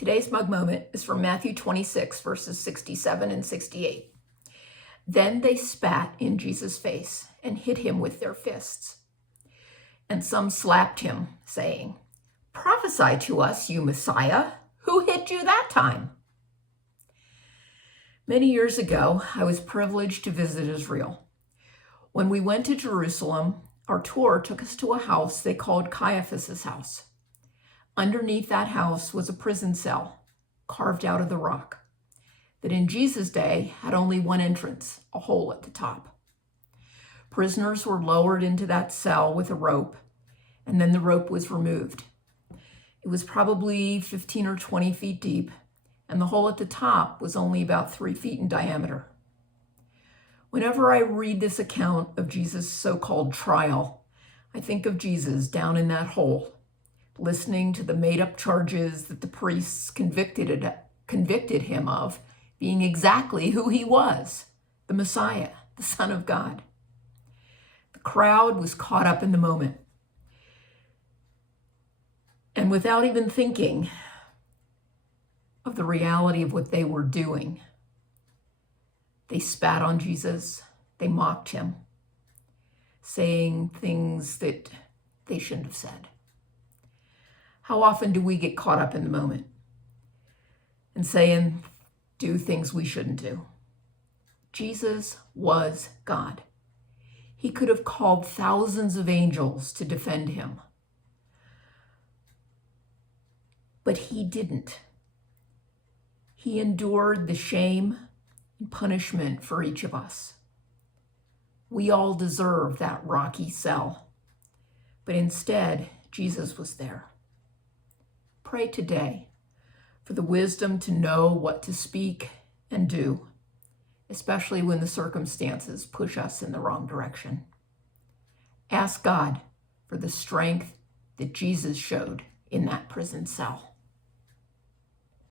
Today's mug moment is from Matthew 26, verses 67 and 68. Then they spat in Jesus' face and hit him with their fists. And some slapped him, saying, "Prophesy to us, you Messiah. Who hit you that time?" Many years ago, I was privileged to visit Israel. When we went to Jerusalem, our tour took us to a house they called Caiaphas' house. Underneath that house was a prison cell carved out of the rock that in Jesus' day had only one entrance, a hole at the top. Prisoners were lowered into that cell with a rope, and then the rope was removed. It was probably 15 or 20 feet deep, and the hole at the top was only about 3 feet in diameter. Whenever I read this account of Jesus' so-called trial, I think of Jesus down in that hole, listening to the made-up charges that the priests convicted him of being exactly who he was, the Messiah, the Son of God. The crowd was caught up in the moment. And without even thinking of the reality of what they were doing, they spat on Jesus, they mocked him, saying things that they shouldn't have said. How often do we get caught up in the moment and say and do things we shouldn't do? Jesus was God. He could have called thousands of angels to defend him, but he didn't. He endured the shame and punishment for each of us. We all deserve that rocky cell, but instead, Jesus was there. Pray today for the wisdom to know what to speak and do, especially when the circumstances push us in the wrong direction. Ask God for the strength that Jesus showed in that prison cell.